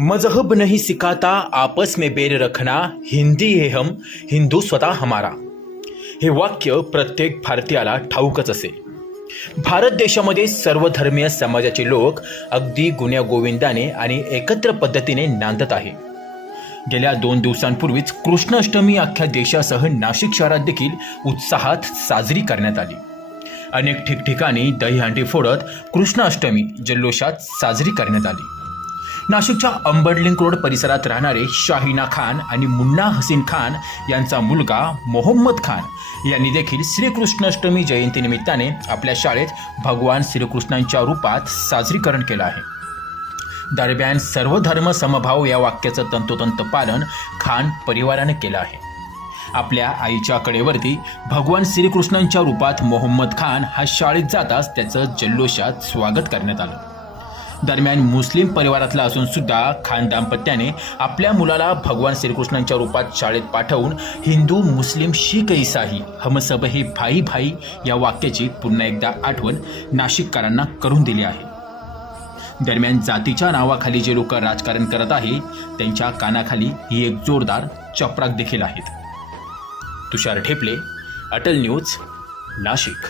मजहब नहीं सिखाता आपस में बेर रखना हिंदी है हम हिंदू स्वतः हमारा. हे वाक्य प्रत्येक भारतीयाला ठाऊकच असेल भारत देशामध्ये सर्वधर्मीय समाजाचे लोक अगदी गुन्ह्या गोविंदाने आणि एकत्र पद्धतीने नांदत आहे. गेल्या दोन दिवसांपूर्वीच कृष्णाष्टमी अख्ख्या देशासह नाशिक शहरात देखील उत्साहात साजरी करण्यात आली. अनेक ठिकठिकाणी दहीहंडी फोडत कृष्णाष्टमी जल्लोषात साजरी करण्यात आली. नाशिकच्या अंबडलिंक रोड परिसरात राहणारे शाहिना खान आणि मुन्ना हसीन खान यांचा मुलगा मोहम्मद खान यांनी देखील श्रीकृष्णाष्टमी जयंतीनिमित्ताने आपल्या शाळेत भगवान श्रीकृष्णांच्या रूपात साजरीकरण केलं आहे. दरम्यान सर्व धर्म समभाव या वाक्याचं तंतोतंत पालन खान परिवाराने केलं आहे. आपल्या आईच्या कडेवरती भगवान श्रीकृष्णांच्या रूपात मोहम्मद खान हा शाळेत जाताच त्याचं जल्लोषात स्वागत करण्यात आलं. दरम्यान मुस्लिम परिवारातला असून सुद्धा खान दाम्पत्याने आपल्या मुलाला भगवान श्रीकृष्णांच्या रूपात शाळेत पाठवून हिंदू मुस्लिम शीख इसाही हमसब हे भाई भाई या वाक्याची पुन्हा एकदा आठवण नाशिककरांना करून दिली आहे. दरम्यान जातीच्या नावाखाली जे लोक राजकारण करत आहे त्यांच्या कानाखाली ही एक जोरदार चपराक देखील आहेत. तुषार ठेपले अटल न्यूज नाशिक.